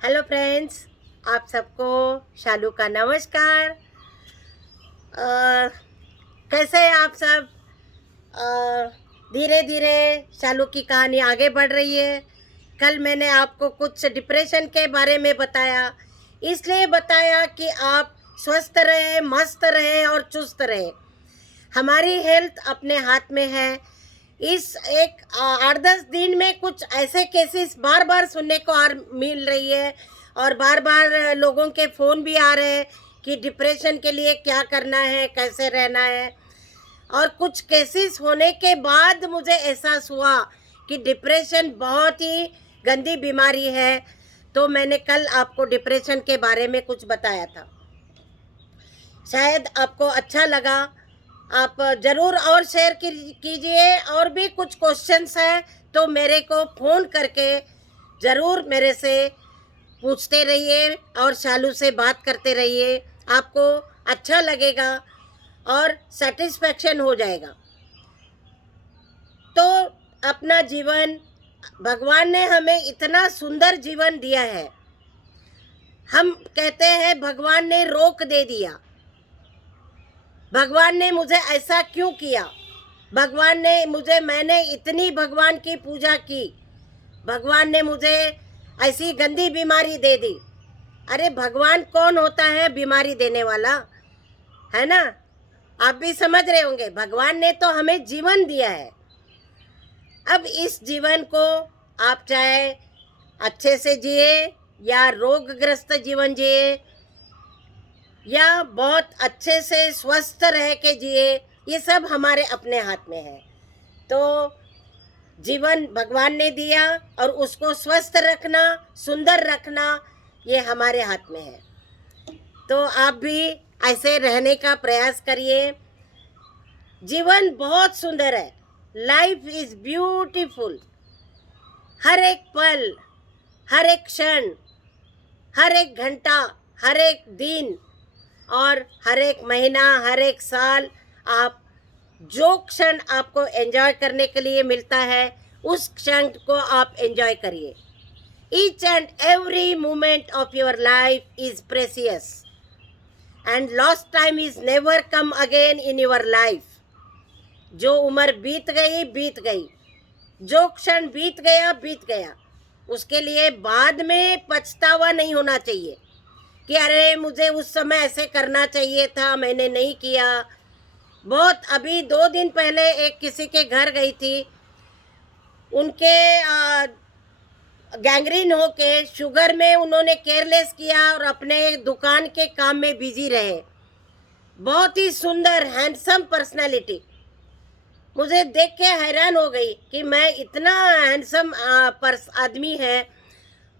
Hello friends, आप सबको शालू का नमस्कार। कैसे हैं आप सब? धीरे धीरे शालू की कहानी आगे बढ़ रही है। कल मैंने आपको कुछ डिप्रेशन के बारे में बताया, इसलिए बताया कि आप स्वस्थ रहें, मस्त रहें और चुस्त रहें। हमारी हेल्थ अपने हाथ में है। इस एक 8-10 दिन में कुछ ऐसे केसेस बार बार सुनने को मिल रही है और बार बार लोगों के फ़ोन भी आ रहे हैं कि डिप्रेशन के लिए क्या करना है, कैसे रहना है। और कुछ केसेस होने के बाद मुझे एहसास हुआ कि डिप्रेशन बहुत ही गंदी बीमारी है। तो मैंने कल आपको डिप्रेशन के बारे में कुछ बताया था, शायद आपको अच्छा लगा। आप ज़रूर और शेयर कीजिए। और भी कुछ क्वेश्चंस हैं तो मेरे को फ़ोन करके ज़रूर मेरे से पूछते रहिए और शालू से बात करते रहिए। आपको अच्छा लगेगा और सेटिस्फेक्शन हो जाएगा। तो अपना जीवन, भगवान ने हमें इतना सुंदर जीवन दिया है। हम कहते हैं भगवान ने रोक दे दिया, भगवान ने मुझे ऐसा क्यों किया, भगवान ने मुझे, मैंने इतनी भगवान की पूजा की, भगवान ने मुझे ऐसी गंदी बीमारी दे दी। अरे भगवान कौन होता है बीमारी देने वाला, है ना? आप भी समझ रहे होंगे, भगवान ने तो हमें जीवन दिया है। अब इस जीवन को आप चाहे अच्छे से जिए या रोगग्रस्त जीवन जिए या बहुत अच्छे से स्वस्थ रह के जिए, ये सब हमारे अपने हाथ में है। तो जीवन भगवान ने दिया और उसको स्वस्थ रखना, सुंदर रखना, ये हमारे हाथ में है। तो आप भी ऐसे रहने का प्रयास करिए। जीवन बहुत सुंदर है, लाइफ इज ब्यूटीफुल। हर एक पल, हर एक क्षण, हर एक घंटा, हर एक दिन और हर एक महीना, हर एक साल, आप जो क्षण आपको एंजॉय करने के लिए मिलता है उस क्षण को आप एंजॉय करिए। Each and every moment of your life is precious and lost time is never come again in your life. जो उम्र बीत गई बीत गई, जो क्षण बीत गया बीत गया। उसके लिए बाद में पछतावा नहीं होना चाहिए कि अरे मुझे उस समय ऐसे करना चाहिए था, मैंने नहीं किया। बहुत अभी 2 दिन पहले एक किसी के घर गई थी, उनके गैंग्रीन होके शुगर में उन्होंने केयरलेस किया और अपने दुकान के काम में बिजी रहे। बहुत ही सुंदर हैंडसम पर्सनालिटी, मुझे देख के हैरान हो गई कि मैं इतना हैंडसम आदमी है।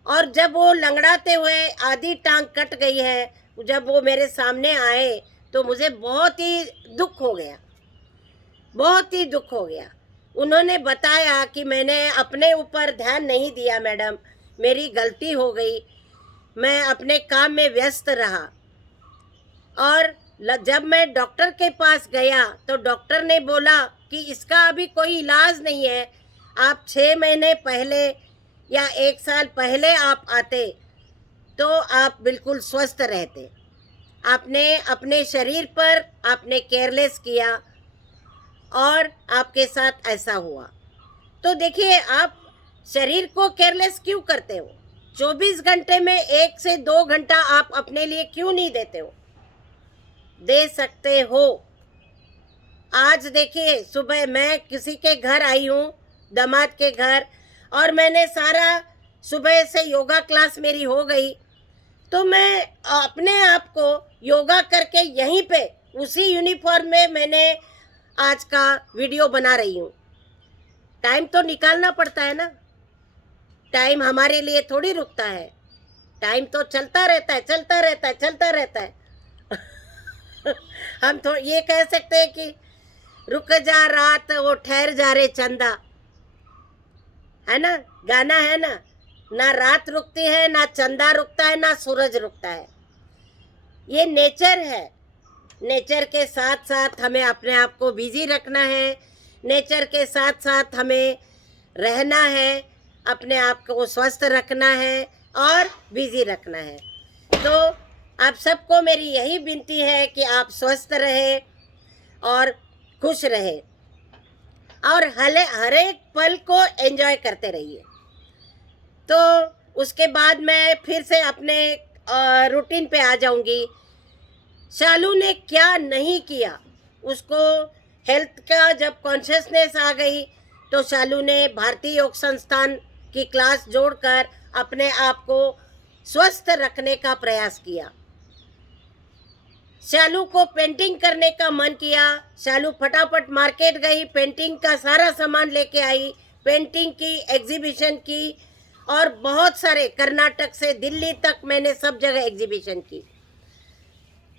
और जब वो लंगड़ाते हुए आधी टांग कट गई है, जब वो मेरे सामने आए तो मुझे बहुत ही दुख हो गया, बहुत ही दुख हो गया। उन्होंने बताया कि मैंने अपने ऊपर ध्यान नहीं दिया मैडम, मेरी गलती हो गई, मैं अपने काम में व्यस्त रहा। और जब मैं डॉक्टर के पास गया तो डॉक्टर ने बोला कि इसका अभी कोई इलाज नहीं है, आप 6 महीने पहले या 1 साल पहले आप आते तो आप बिल्कुल स्वस्थ रहते। आपने अपने शरीर पर आपने केयरलेस किया और आपके साथ ऐसा हुआ। तो देखिए, आप शरीर को केयरलेस क्यों करते हो? 24 घंटे में 1 से 2 घंटा आप अपने लिए क्यों नहीं देते हो? दे सकते हो। आज देखिए, सुबह मैं किसी के घर आई हूँ, दामाद के घर, और मैंने सारा सुबह से योगा क्लास मेरी हो गई। तो मैं अपने आप को योगा करके यहीं पे उसी यूनिफॉर्म में मैंने आज का वीडियो बना रही हूँ। टाइम तो निकालना पड़ता है ना, टाइम हमारे लिए थोड़ी रुकता है, टाइम तो चलता रहता है, चलता रहता है, चलता रहता है। हम तो ये कह सकते हैं कि रुक जा रात वो ठहर जा रे चंदा, है ना? गाना है ना, ना रात रुकती है, ना चंदा रुकता है, ना सूरज रुकता है। ये नेचर है। नेचर के साथ साथ हमें अपने आप को बिजी रखना है, नेचर के साथ साथ हमें रहना है, अपने आप को स्वस्थ रखना है और बिजी रखना है। तो आप सबको मेरी यही विनती है कि आप स्वस्थ रहे और खुश रहे और हर एक पल को एंजॉय करते रहिए। तो उसके बाद मैं फिर से अपने रूटीन पे आ जाऊंगी। शालू ने क्या नहीं किया, उसको हेल्थ का जब कॉन्शियसनेस आ गई तो शालू ने भारतीय योग संस्थान की क्लास जोड़कर अपने आप को स्वस्थ रखने का प्रयास किया। शालू को पेंटिंग करने का मन किया। शालू फटाफट मार्केट गई, पेंटिंग का सारा सामान लेके आई, पेंटिंग की, एग्जीबिशन की और बहुत सारे कर्नाटक से दिल्ली तक मैंने सब जगह एग्जीबिशन की।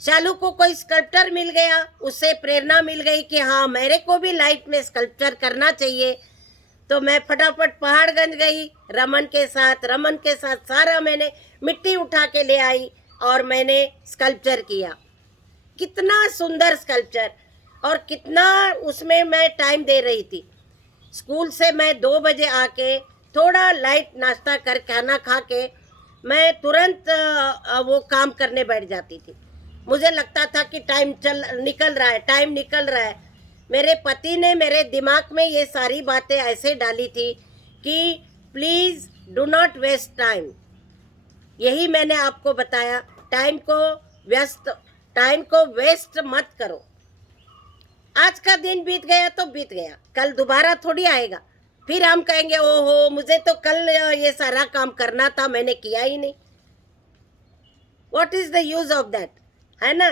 शालू को कोई स्कल्पचर मिल गया, उससे प्रेरणा मिल गई कि हाँ मेरे को भी लाइफ में स्कल्पचर करना चाहिए। तो मैं फटाफट पहाड़गंज गई रमन के साथ सारा मैंने मिट्टी उठा के ले आई और मैंने स्कल्पचर किया। कितना सुंदर स्कल्पचर और कितना उसमें मैं टाइम दे रही थी। स्कूल से मैं 2 बजे आके थोड़ा लाइट नाश्ता कर खाना खा के मैं तुरंत वो काम करने बैठ जाती थी। मुझे लगता था कि टाइम निकल रहा है। मेरे पति ने मेरे दिमाग में ये सारी बातें ऐसे डाली थी कि please do not waste time. यही मैंने आपको बताया, टाइम को वेस्ट मत करो। आज का दिन बीत गया तो बीत गया, कल दोबारा थोड़ी आएगा। फिर हम कहेंगे ओहो मुझे तो कल ये सारा काम करना था, मैंने किया ही नहीं। What is the use of that, है ना।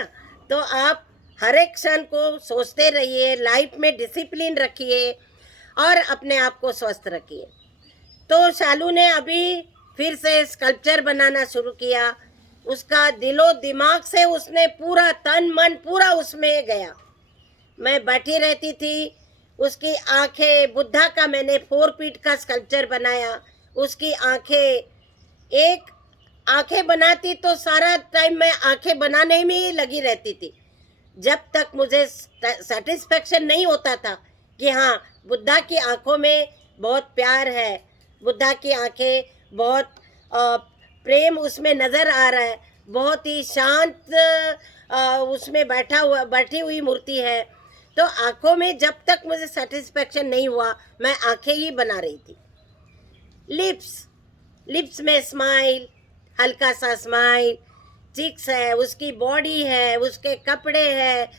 तो आप हर एक क्षण को सोचते रहिए, लाइफ में डिसिप्लिन रखिए और अपने आप को स्वस्थ रखिए। तो शालू ने अभी फिर से स्कल्पचर बनाना शुरू किया। उसका दिलो दिमाग से उसने पूरा तन मन पूरा उसमें गया। मैं बैठी रहती थी, उसकी आंखें, बुद्धा का मैंने 4 फीट का स्कल्पचर बनाया। उसकी आंखें बनाती तो सारा टाइम मैं आंखें बनाने में ही लगी रहती थी, जब तक मुझे सेटिस्फेक्शन नहीं होता था कि हाँ बुद्धा की आंखों में बहुत प्यार है, बुद्धा की आंखें बहुत प्रेम उसमें नज़र आ रहा है, बहुत ही शांत उसमें बैठी हुई मूर्ति है। तो आंखों में जब तक मुझे सेटिस्फेक्शन नहीं हुआ मैं आंखें ही बना रही थी। लिप्स में स्माइल, हल्का सा स्माइल, चिक्स है, उसकी बॉडी है, उसके कपड़े है,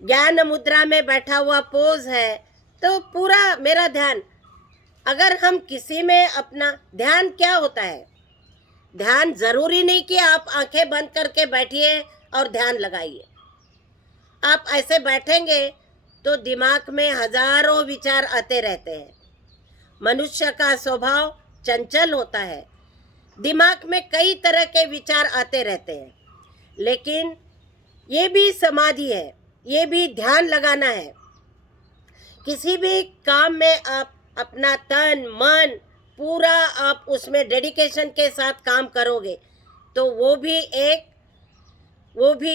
ज्ञान मुद्रा में बैठा हुआ पोज है। तो पूरा मेरा ध्यान, अगर हम किसी में अपना ध्यान, क्या होता है ध्यान, ज़रूरी नहीं कि आप आंखें बंद करके बैठिए और ध्यान लगाइए। आप ऐसे बैठेंगे तो दिमाग में हजारों विचार आते रहते हैं। मनुष्य का स्वभाव चंचल होता है, दिमाग में कई तरह के विचार आते रहते हैं, लेकिन ये भी समाधि है, ये भी ध्यान लगाना है। किसी भी काम में आप अपना तन मन पूरा आप उसमें डेडिकेशन के साथ काम करोगे तो वो भी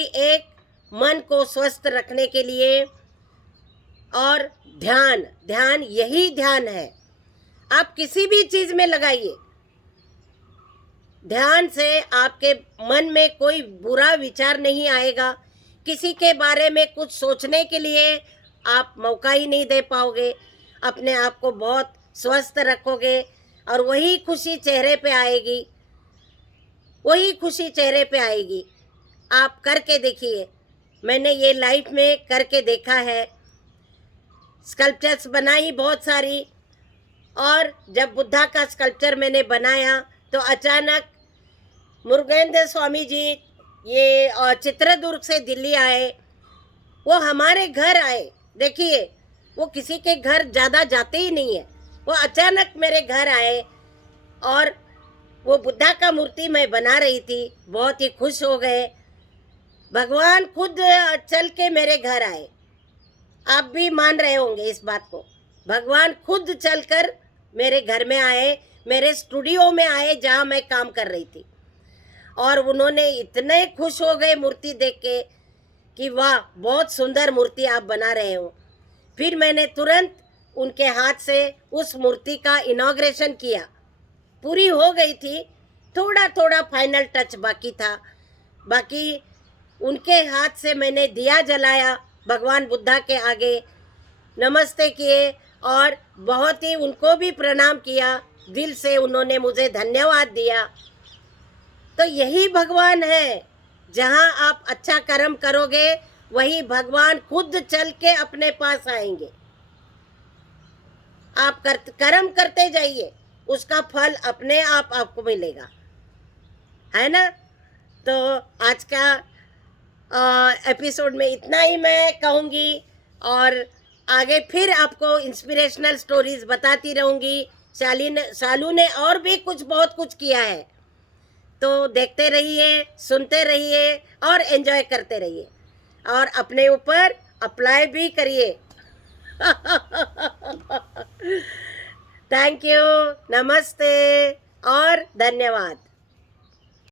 एक मन को स्वस्थ रखने के लिए। और ध्यान यही ध्यान है। आप किसी भी चीज़ में लगाइए, ध्यान से आपके मन में कोई बुरा विचार नहीं आएगा। किसी के बारे में कुछ सोचने के लिए आप मौका ही नहीं दे पाओगे। अपने आप को बहुत स्वस्थ रखोगे और वही खुशी चेहरे पे आएगी। आप करके देखिए, मैंने ये लाइफ में करके देखा है। स्कल्पचर्स बनाई बहुत सारी, और जब बुद्धा का स्कल्पचर मैंने बनाया तो अचानक मुरुगेंद्र स्वामी जी ये चित्रदुर्ग से दिल्ली आए। वो हमारे घर आए। देखिए, वो किसी के घर ज़्यादा जाते ही नहीं है, वो अचानक मेरे घर आए और वो बुद्धा का मूर्ति मैं बना रही थी, बहुत ही खुश हो गए। भगवान खुद चल के मेरे घर आए। आप भी मान रहे होंगे इस बात को। भगवान खुद चलकर मेरे घर में आए, मेरे स्टूडियो में आए जहाँ मैं काम कर रही थी, और उन्होंने इतने खुश हो गए मूर्ति देख के कि वाह बहुत सुंदर मूर्ति आप बना रहे हो। फिर मैंने तुरंत उनके हाथ से उस मूर्ति का इनॉग्रेशन किया। पूरी हो गई थी, थोड़ा थोड़ा फाइनल टच बाकी था। बाकी उनके हाथ से मैंने दिया जलाया, भगवान बुद्धा के आगे नमस्ते किए और बहुत ही उनको भी प्रणाम किया, दिल से उन्होंने मुझे धन्यवाद दिया। तो यही भगवान है, जहाँ आप अच्छा कर्म करोगे वही भगवान खुद चल के अपने पास आएंगे। आप कर्म करते जाइए, उसका फल अपने आप आपको मिलेगा, है ना। तो आज का एपिसोड में इतना ही मैं कहूँगी और आगे फिर आपको इंस्पिरेशनल स्टोरीज बताती रहूँगी। शालू ने और भी बहुत कुछ किया है, तो देखते रहिए, सुनते रहिए और एंजॉय करते रहिए और अपने ऊपर अप्लाई भी करिए। थैंक यू, नमस्ते और धन्यवाद।